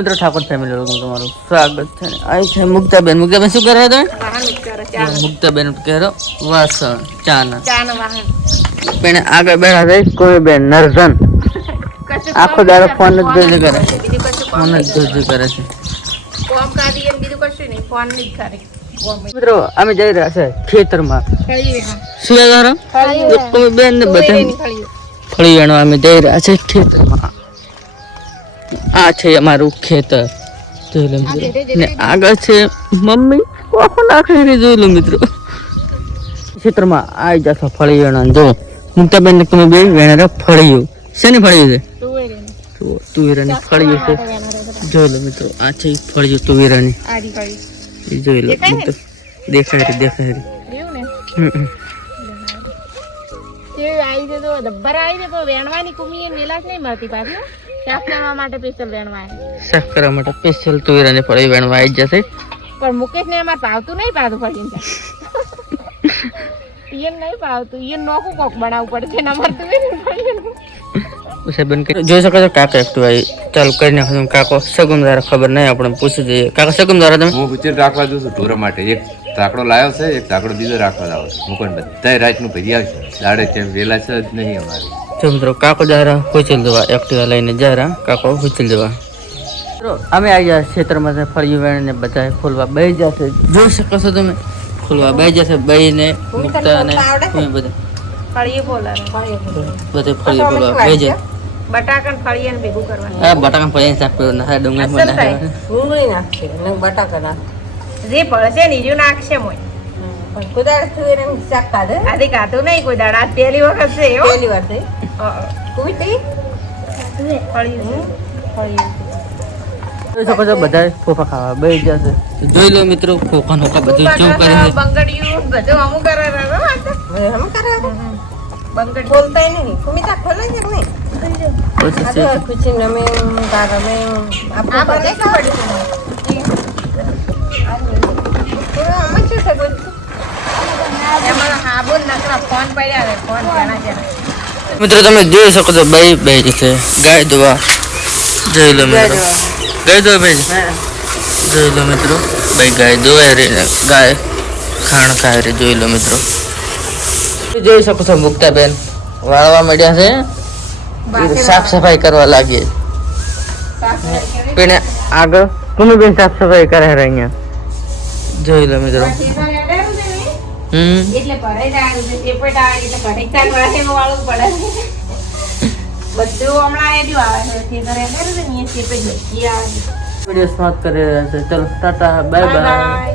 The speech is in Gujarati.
મિત્રો ઠાકોર ફેમિલી લોકો તમારું સ્વાગત છે. આ છે મુક્તાબેન. મુક્તાબેન શું કરો તમે? મુક્તાબેન કેરો વાસણ ચાના વાહન પણ આગળ બેઠા છે કોઈ બેન નરજન આખો દાડો ફોન જ જોઈ કરે છે. ફોન જ જોઈ કરે છે. મિત્રો અમે જઈ રહ્યા છે ખેતરમાં સુરેન્દ્ર તમે બેન ને બધા ફળી વેણવા અમે જઈ રહ્યા છે ખેતરમાં. આ છે અમારું ખેતર જોઈ લો મિત્રો ને આગળ છે મમ્મી કોકો નાખી જોઈ લો મિત્રો. ખેતરમાં આવી જશો ફળી વેણવા. જો મુક્તાબેન ને તમે બે વેણા ફળ્યું શેની ફળ્યું છે? તુવેરાની ફળ્યું છે. જોઈ લો મિત્રો આ છે ફળ્યું તુવેરાની. જોઈ લો મિત્રો દેખાય રહી શાક કરવા માટે સ્પેશિયલ તુવેરાની ફળી વેણવા આવી જશે. પણ મુકેશ ને અમારે ભાવતું નહીં પાતું પડી ઈયન નહીં ભાવતું. ઈયન નોખું કોક બનાવવું પડશે ને અમારે જોઈ શકો છો કાકા એકટું આવી ચાલુ કરી નાખો. કાકો સગુન દ્વારા ખબર નહીં આપણે પૂછી જઈએ. કાકા સગુન દ્વારા તમે હું ઉચેર રાખવા દઉં છું ઢોરા માટે. એક ઝાકડો લાવ્યો છે, એક ઝાકડો બીજો રાખવા લાવ્યો છે. મુકન બધા રાતનું ભરી આવશે. દાડે છે વેલા છે જ નહીં અમારે. જો મિત્રો કાકો જરા હુચલ દેવા એક્ટિવા લઈને જરા કાકો હુચલ દેવા. મિત્રો અમે આવી ગયા ખેતરમાં ફળિયું વેણીને બધા ખોલવા બેસી જશે. જોઈ શકો છો તમે ખોલવા બેસી જશે. બેને મુક્તા અને બધા ફળીએ બોલા બધે ફળિયું ખોલવા બેસી જાય. બટાકા ફળીએ ભેગું કરવાનું. હા બટાકા ફળીને શાક કરવું ના ડુંગળી ડુંગળી નાખશે અને બટાકા નાખશે. જે પડશે નીજું નાખશે મોય. પણ કુદાળ તુવેરનું શાક કાઢે આદે કાઢું નહીં કોઈ દાડા પહેલી વખત છે એવો પહેલી વાર છે. કુઈટી ફળીયું જોઈ શકો છો બધા ફોફા ખાવા બેસી જશે. જોઈ લો મિત્રો ફોફા નોખા બધું શું કરે છે. બંગડિયું બધું અમુક કરે બંગડી બોલતા નહીં. કુમિતા ખોલે છે નહીં ખુશી નમે તારા મે આપા બધે પડી મિત્રો તમે જોઈ શકો છો બે જશે ગાય દોવા. જોઈ લો મિત્રો ગાય દો બે જોઈ લો મિત્રો ગાય દોવા રે ગાય ખાણ ખાય રે. જોઈ લો મિત્રો જોઈ શકો છો મુક્તાબેન વાળવા મળ્યા છે. સાફ સફાઈ કરવા લાગીએ પણ આગળ કોની બેન સાફ સફાઈ કરે છે અહીંયા. જોઈ લો મિત્રો એટલે ભરાઈ જાય છે તે પણ આવે એટલે ઘરે ચાલ વાસે વાળું પડે બધું હમણાં એ જ આવે છે તે ઘરે અંદર ને એ તે પે ગઈ આવે. વિડિયો સમાપ્ત કરી રહ્યા છે. ચલો ટાટા બાય બાય.